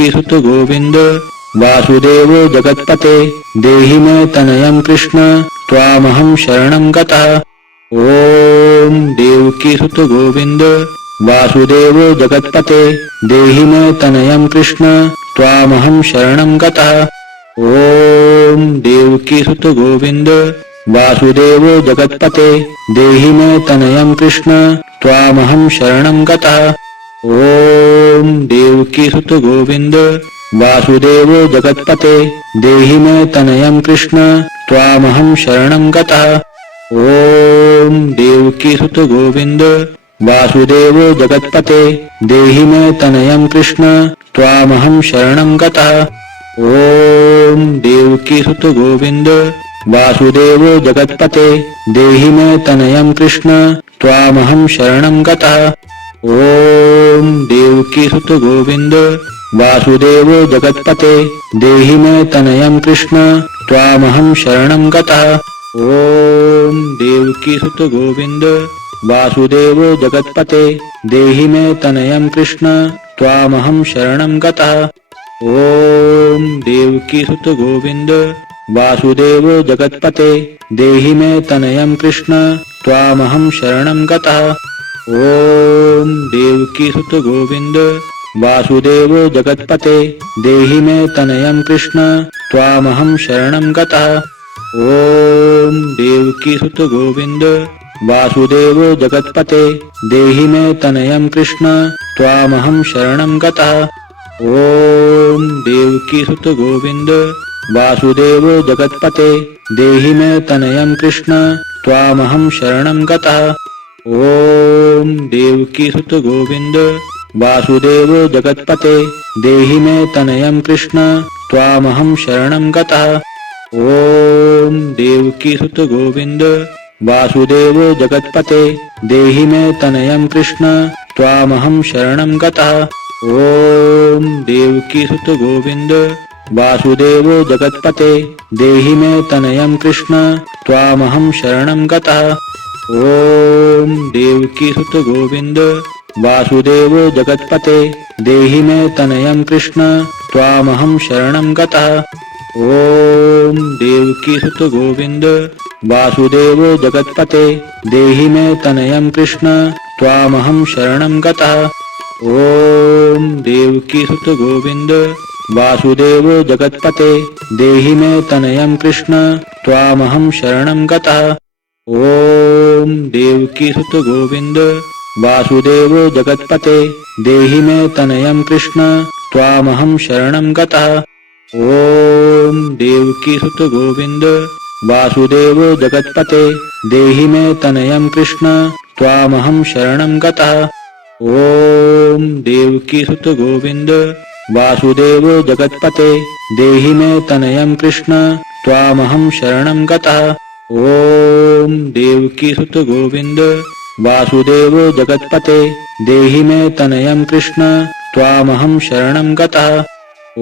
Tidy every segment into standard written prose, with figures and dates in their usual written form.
देवकीसुत गोविंद वासुदेव जगत्पते देहि मे तनयं कृष्ण त्वामहं शरणं गतः। ओम देवकीसुत गोविंद वासुदेव जगत्पते देहि मे तनयं कृष्ण त्वामहं शरणं गतः। ओम देवकीसुत गोविंद वासुदेव जगत्पते देहि मे तनयं कृष्ण त्वामहं शरणं गतः। ओम देवकीसुत गोविंद वासुदेव जगत्पते देहि मे तनयं कृष्ण त्वामहं शरणं गतः। ओम देवकीसुत गोविंद वासुदेव जगत्पते देहि मे तनयं कृष्ण त्वामहं शरणं गतः। ओम देवकीसुत गोविंद वासुदेव जगत्पते देहि मे तनयं कृष्ण त्वामहं शरणं गतः। ओम देवकीसुत गोविंद वासुदेव जगत्पते देहि मे तनयं कृष्ण त्वामहं शरणं गतः। ओम देवकीसुत गोविंद वासुदेव जगत्पते देहि मे तनयं कृष्ण त्वामहं शरणं गतः। ओम देवकीसुत गोविंद वासुदेव जगत्पते देहि मे तनयं कृष्ण त्वामहं शरणं गतः। ओम देवकीसुत गोविंद वासुदेव जगत्पते देहि मे तनयं कृष्ण त्वामहं शरणं गतः। ओम देवकीसुत गोविंद वासुदेव जगत्पते देहि मे तनयं कृष्ण त्वामहं शरणं गतः। ओम देवकीसुत गोविंद वासुदेव जगत्पते देहि मे तनयं कृष्ण त्वामहं शरणं गतः। ओम देवकीसुत गोविंद वासुदेव जगत्पते देहि मे तनयं कृष्ण त्वामहं शरणं गतः। ओम देवकीसुत गोविंद वासुदेव जगत्पते देहि मे तनयं कृष्ण त्वामहं शरणं गतः। ओम देवकीसुत गोविंद वासुदेव जगत्पते देहि मे तनयं कृष्ण त्वामहं शरणं गतः। ओम देवकीसुत गोविंद वासुदेव जगत्पते देहि मे तनयं कृष्ण त्वामहं शरणं गतः। ओम देवकीसुत गोविंद वासुदेव जगत्पते देहि मे तनयं कृष्ण त्वामहं शरणं गतः। ओम देवकीसुत गोविंद वासुदेव जगत्पते देहि मे तनयं कृष्ण त्वामहं शरणं गतः। ओम देवकीसुत गोविंद वासुदेव जगत्पते देहि मे तनयं कृष्ण त्वामहं शरणं गतः। ओम देवकीसुत गोविंद वासुदेव जगत्पते देहि मे तनयं कृष्ण त्वामहं शरणं गतः। ओम देवकीसुत गोविंद वासुदेव जगत्पते देहि मे तनयं कृष्ण त्वामहं शरणं गतः। ओम देवकीसुत गोविंद वासुदेव जगत्पते देहि मे तनयं कृष्ण त्वामहं शरणं गतः।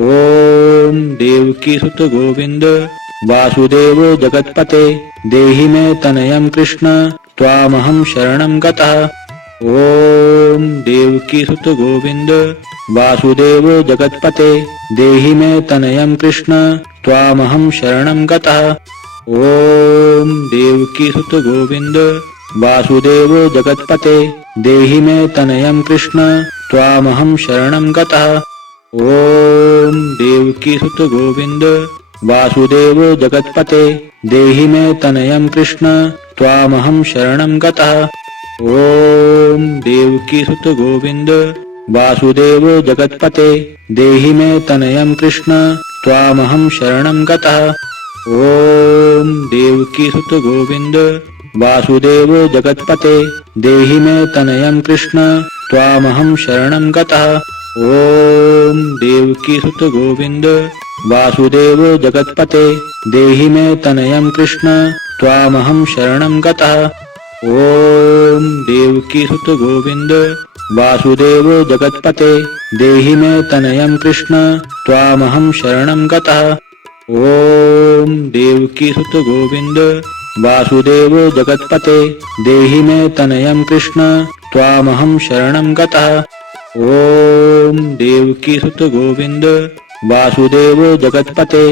ओम देवकीसुत गोविंद वासुदेव जगत्पते देहि मे तनयं कृष्ण त्वामहं शरणं गतः। ओम देवकीसुत गोविंद वासुदेव जगत्पते देहि मे तनयं कृष्ण त्वामहं शरणं गतः। ओम देवकीसुत गोविंद वासुदेव जगत्पते देहि मे तनयं कृष्ण त्वामहं शरणं गतः। ओम देवकीसुत गोविंद वासुदेव जगत्पते देहि मे तनयं कृष्ण त्वामहं शरणं गतः। ओम देवकीसुत गोविंद वासुदेव जगत्पते देहि मे तनयं कृष्ण त्वामहं शरणं गतः। ओम देवकीसुत गोविंद वासुदेव जगत्पते देहि मे तनयं कृष्ण त्वामहं शरणं गतः। ओम देवकीसुत गोविंद वासुदेव जगत्पते देहि मे तनयं कृष्ण त्वामहं शरणं गतः। ओम देवकीसुत गोविंद वासुदेव जगत्पते देहि मे तनयं कृष्ण त्वामहं शरणं गतः। ओम देवकीसुत गोविंद वासुदेव जगत्पते देहि मे तनयं कृष्ण त्वामहं शरणं गतः। ओम देवकीसुत गोविंद वासुदेव जगत्पते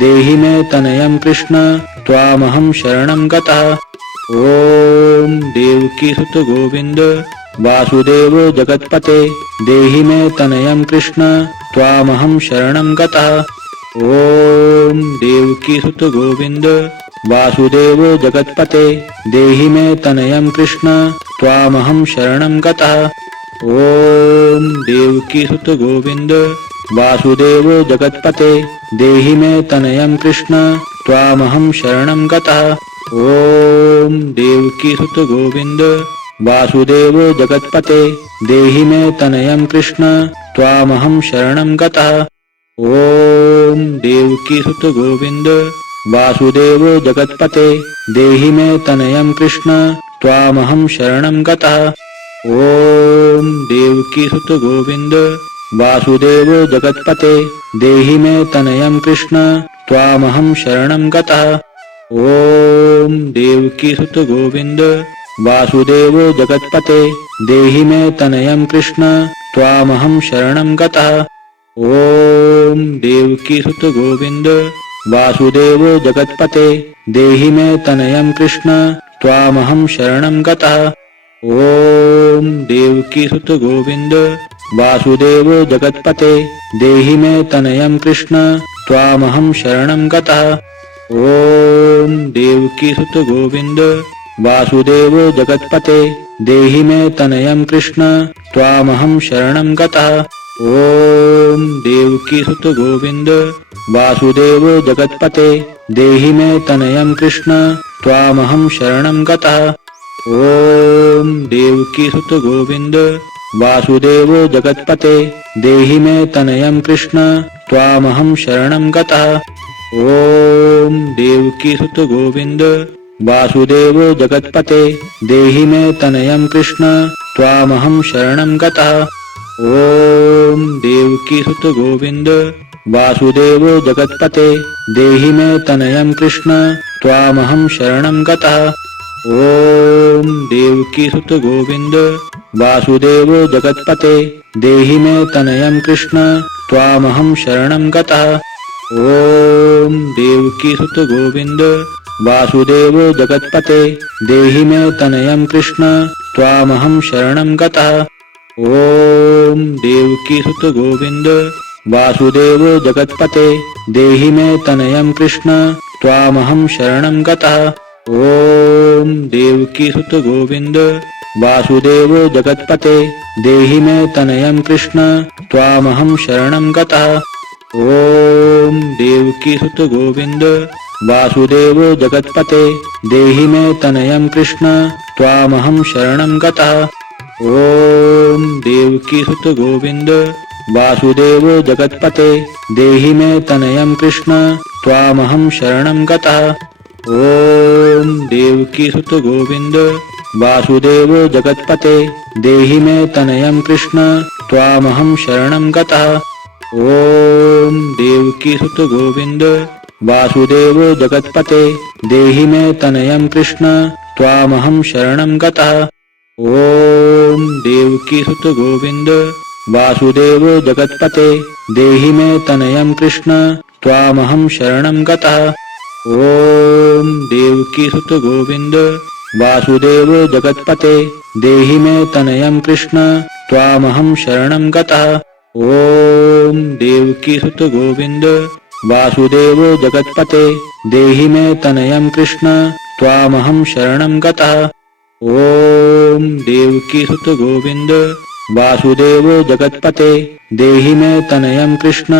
देहि मे तनयं कृष्ण त्वामहं शरणं गतः। ओम देवकीसुत गोविंद वासुदेव जगत्पते देहि मे तनयं कृष्ण त्वामहं शरणं गतः। ओम देवकीसुत गोविंद वासुदेव जगत्पते देहि मे तनयं कृष्ण त्वामहं शरणं गतः। ओम देवकीसुत गोविंद वासुदेव जगत्पते देहि मे तनयं कृष्ण त्वामहं शरणं गतः। ओम देवकीसुत गोविंद वासुदेव जगत्पते देहि मे तनयं कृष्ण त्वामहं शरणं गतः। ओम देवकीसुत गोविंद वासुदेव जगत्पते देहि मे तनयं कृष्ण त्वामहं शरणं गतः। ओम देवकीसुत गोविंद वासुदेव जगत्पते देहि मे तनयं कृष्ण त्वामहं शरणं गतः। ओम देवकीसुत गोविंद वासुदेव जगत्पते देहि मे तनयं कृष्ण त्वामहं शरणं गतः। ओम देवकीसुत गोविंद वासुदेव जगत्पते देहि मे तनयं कृष्ण त्वामहं शरणं गतः। ओम देवकीसुत गोविंद वासुदेव जगत्पते देहि मे तनयं कृष्ण त्वामहं शरणं गतः। ओम देवकीसुत गोविंद वासुदेव जगत्पते देहि मे तनयं कृष्ण त्वामहं शरणं गतः। ओम देवकीसुत गोविंद वासुदेव जगत्पते देहि मे तनयं कृष्ण त्वामहं शरणं गतः। ओम देवकीसुत गोविंद वासुदेव जगत्पते देहि मे तनयं कृष्ण त्वामहं शरणं गतः। ओम देवकीसुत गोविंद वासुदेव जगत्पते देहि मे तनयं कृष्ण त्वामहं शरणं गतः। ओम देवकीसुत गोविंद वासुदेव जगत्पते देहि मे तनयं कृष्ण त्वामहं शरणं गतः। ओम देवकीसुत गोविंद वासुदेव जगत्पते देहि मे तनयं कृष्ण त्वामहं शरणं गतः। ओम देवकीसुत गोविंद वासुदेव जगत्पते देहि मे तनयं कृष्ण त्वामहं शरणं गतः। ओम देवकीसुत गोविंद वासुदेव जगत्पते देहि मे तनयं कृष्ण त्वामहं शरणं गतः। ओम देवकीसुत गोविंद वासुदेव जगत्पते देहि मे तनयं कृष्ण त्वामहं शरणं गतः। ओम देवकीसुत गोविंद वासुदेव जगत्पते देहि मे तनयं कृष्ण त्वामहं शरणं गतः। ओम देवकीसुत गोविंद वासुदेव जगत्पते देहि मे तनयं कृष्ण त्वामहं शरणं गतः। ओम देवकीसुत गोविंद वासुदेव जगत्पते देहि मे तनयं कृष्ण त्वामहं शरणं गतः। ओम देवकीसुत गोविंद वासुदेव जगत्पते देहि मे तनयं कृष्ण त्वामहं शरणं गतः। ओम देवकीसुत गोविंद वासुदेव जगत्पते देहि मे तनयं कृष्ण त्वामहं शरणं गतः। ओम देवकीसुत गोविंद वासुदेव जगत्पते देहि मे तनयं कृष्ण त्वामहं शरणं गतः। ओम देवकीसुत गोविंद वासुदेव जगत्पते देहि मे तनयं कृष्ण त्वामहं शरणं गतः। ओम देवकीसुत गोविंद वासुदेव जगत्पते देहि मे तनयं कृष्ण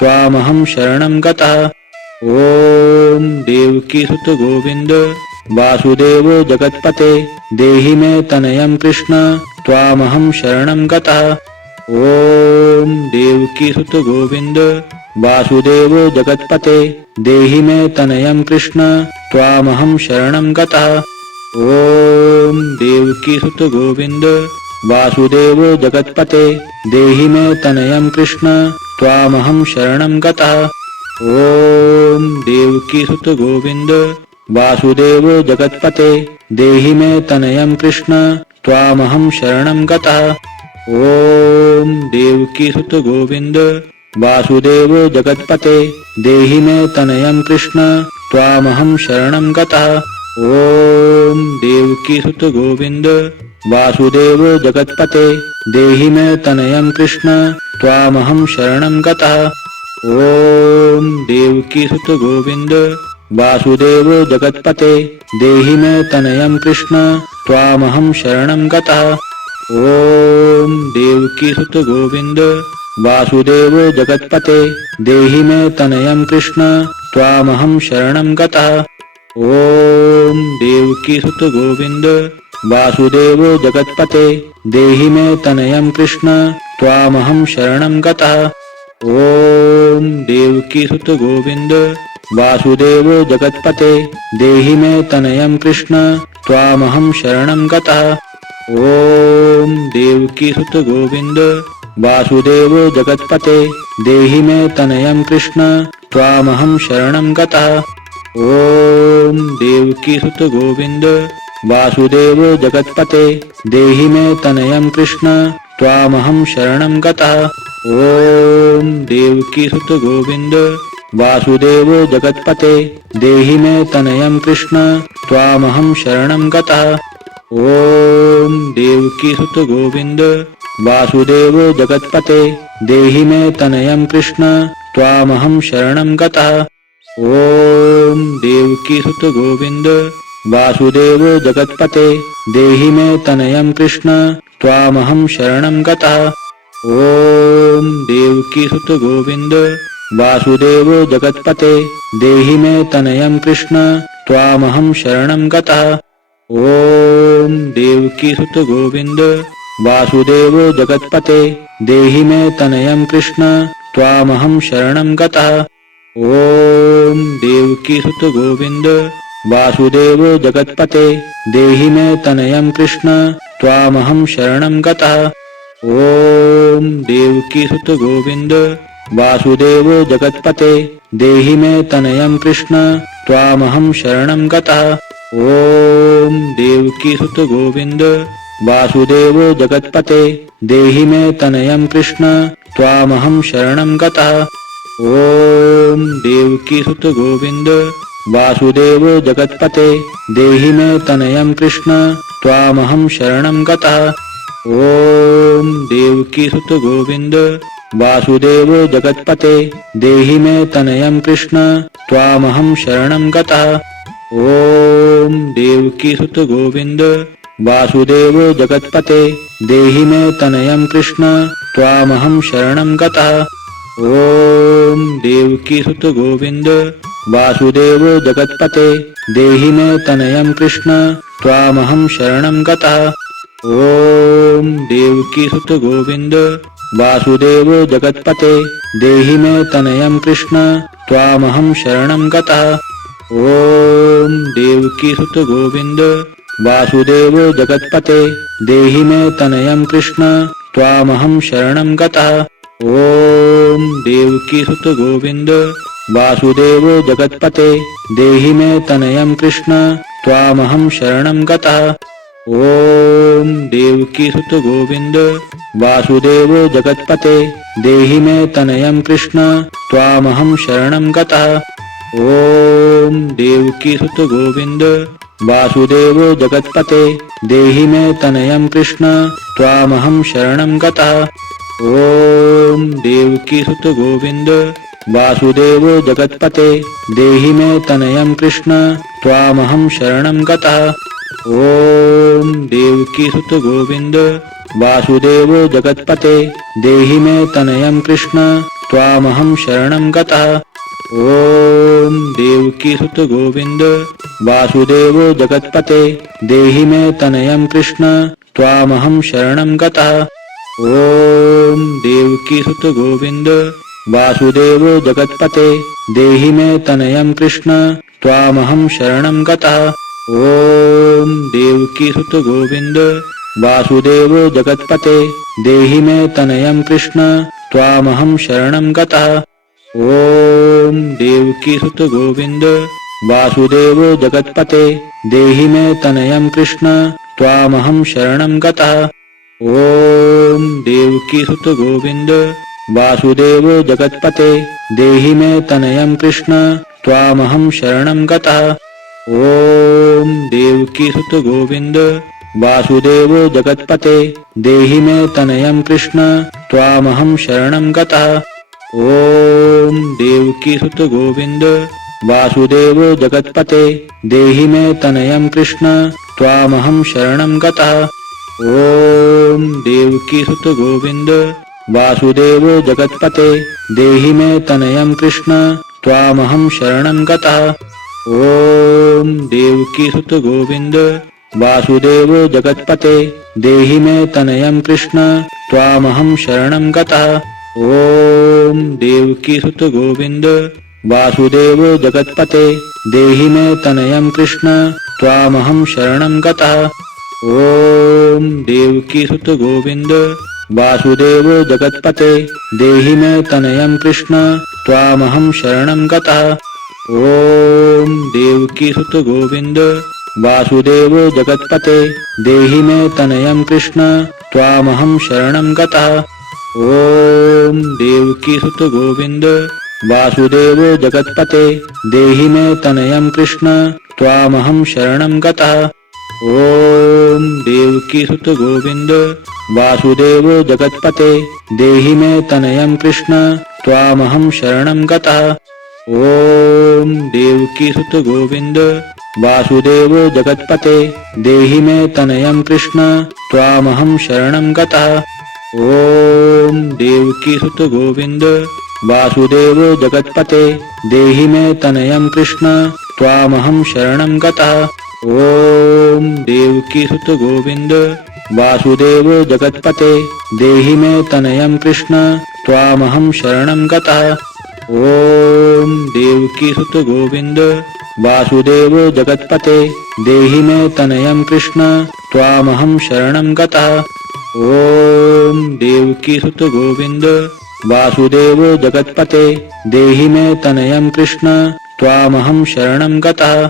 त्वामहं शरणं गतः। ओम देवकीसुत गोविंद वासुदेव जगत्पते देहि मे तनयं कृष्ण त्वामहं शरणं गतः। ओम देवकीसुत गोविंद वासुदेव जगत्पते देहि मे तनयं कृष्ण त्वामहं शरणं गतः। ओम देवकीसुत गोविंद वासुदेव जगत्पते देहि मे तनयं कृष्ण त्वामहं शरणं गतः। ओम देवकीसुत गोविंद वासुदेव जगत्पते देहि मे तनयं कृष्ण त्वामहं शरणं गतः। ओम देवकीसुत गोविंद वासुदेव जगत्पते देहि मे तनयं कृष्ण त्वामहं शरणं गतः। ओम देवकीसुत गोविंद वासुदेव जगत्पते देहि मे तनयं कृष्ण त्वामहं शरणं गतः। ओम देवकीसुत गोविंद वासुदेव जगत्पते देहि मे तनयं कृष्ण त्वामहं शरणं गतः। ओम देवकीसुत गोविंद वासुदेव जगत्पते देहि मे तनयं कृष्ण त्वामहं शरणं गतः। ओम देवकीसुत गोविंद वासुदेव जगत्पते देहि मे तनयं कृष्ण त्वामहं शरणं गतः। ओम देवकीसुत गोविंद वासुदेव जगत्पते देहि मे तनयं कृष्ण त्वामहं शरणं गतः। ओम देवकीसुत गोविंद वासुदेव जगत्पते देहि मे तनयं कृष्ण त्वामहं शरणं गतः। ओम देवकीसुत गोविंद वासुदेव जगत्पते देहि मे तनयं कृष्ण त्वामहं शरणं गतः। ओम देवकीसुत गोविंद वासुदेव जगत्पते देहि मे तनयं कृष्ण त्वामहं शरणं गतः। ओम देवकीसुत गोविंद वासुदेव जगत्पते देहि मे तनयं कृष्ण त्वामहं शरणं गतः। ओम देवकीसुत गोविंद वासुदेव जगत्पते देहि मे तनयं कृष्ण त्वामहं शरणं गतः। ओम देवकीसुत गोविंद वासुदेव जगत्पते देहि मे तनयं कृष्ण त्वामहं शरणं गतः। ओम देवकीसुत गोविंद वासुदेव जगत्पते देहि मे तनयं कृष्ण त्वामहं शरणं गतः। ओम देवकीसुत गोविंद वासुदेव जगत्पते देहि मे तनयं कृष्ण त्वामहं शरणं गतः। ओम देवकीसुत गोविंद वासुदेव जगत्पते देहि मे तनयं कृष्ण त्वामहं शरणं गतः। ओम देवकीसुत गोविंद वासुदेव जगत्पते देहि मे तनयं कृष्ण त्वामहं शरणं गतः। ओम देवकीसुत गोविंद वासुदेव जगत्पते देहि मे तनयं कृष्ण त्वामहं शरणं गतः। ओम देवकीसुत गोविंद वासुदेव जगत्पते देहि मे तनयं कृष्ण त्वामहं शरणं गतः। ओम देवकीसुत गोविंद वासुदेव जगत्पते देहि मे तनयं कृष्ण त्वामहं शरणं गतः। ओम देवकीसुत गोविंद वासुदेव जगत्पते देहि मे तनयं कृष्ण त्वामहं शरणं गतः। ओम देवकीसुत गोविंद वासुदेव जगत्पते देहि मे तनयं कृष्ण त्वामहं शरणं गतः। ओम देवकीसुत गोविंद वासुदेव जगत्पते देहि मे तनयं कृष्ण त्वामहं शरणं गतः। ओम देवकीसुत गोविंद वासुदेव जगत्पते देहि मे तनयं कृष्ण त्वामहं शरणं गतः। ओम देवकीसुत गोविंद वासुदेव जगत्पते देहि मे तनयं कृष्ण त्वामहं शरणं गतः। ओम देवकीसुत गोविंद वासुदेव जगत्पते देहि मे तनयं कृष्ण त्वामहं शरणं गतः। ओम देवकीसुत गोविंद वासुदेव जगत्पते देहि मे तनयं कृष्ण त्वामहं शरणं गतः। ओम देवकीसुत गोविंद वासुदेव जगत्पते देहि मे तनयं कृष्ण त्वामहं शरणं गतः। ओम देवकीसुत गोविंद वासुदेव जगत्पते देहि मे तनयं कृष्ण त्वामहं शरणं गतः। ओम देवकीसुत गोविंद वासुदेव जगत्पते देहि मे तनयं कृष्ण त्वामहं शरणं गतः। ओम देवकीसुत गोविंद वासुदेव जगत्पते देहि मे तनयं कृष्ण त्वामहं शरणं गतः। ओम देवकीसुत गोविंद वासुदेव जगत्पते देहि मे तनयं कृष्ण त्वामहं शरणं गतः। ॐ देवकीसुत गोविन्द वासुदेव जगत्पते देहि मे तनयं कृष्ण त्वामहं शरणं गतः। ॐ देवकीसुत गोविन्द वासुदेव जगत्पते देहि मे तनयं कृष्ण त्वामहं शरणं गतः। ॐ देवकीसुत गोविन्द वासुदेव जगत्पते देहि मे तनयं कृष्ण त्वामहं शरणं गतः। ॐ देवकीसुत गोविन्द वासुदेव जगत्पते देहि मे तनयं कृष्ण त्वामहं शरणं गतः। ॐ देवकीसुत गोविन्द वासुदेव जगत्पते देहि मे तनयं कृष्ण त्वामहं शरणं गतः। ॐ देवकीसुत गोविन्द वासुदेव जगत्पते देहि मे तनयं कृष्ण त्वामहं शरणं गतः। ॐ देवकीसुत गोविन्द वासुदेव जगत्पते देहि मे तनयं कृष्ण त्वामहं शरणं गतः। ॐ देवकीसुत गोविन्द वासुदेव जगत्पते देहि मे तनयं कृष्ण त्वामहं शरणं गतः। ॐ देवकीसुत गोविन्द वासुदेव जगत्पते देहि मे तनयं कृष्ण त्वामहं शरणं गतः। ॐ देवकीसुत गोविन्द वासुदेव जगत्पते देहि मे तनयं कृष्ण त्वामहं शरणं गतः। ॐ देवकीसुत गोविन्द वासुदेव जगत्पते देहि मे तनयं कृष्ण त्वामहं शरणं गतः। ॐ देवकीसुत गोविन्द वासुदेव जगत्पते देहि मे तनयं कृष्ण त्वामहं शरणं गतः। ॐ देवकीसुत गोविन्द वासुदेव जगत्पते देहि मे तनयं कृष्ण त्वामहं शरणं गतः। ॐ देवकीसुत गोविन्द वासुदेव जगत्पते देहि मे तनयं कृष्ण त्वामहं शरणं गतः। ॐ देवकीसुत गोविन्द वासुदेव जगत्पते देहि मे तनयं कृष्ण त्वामहं शरणं गतः।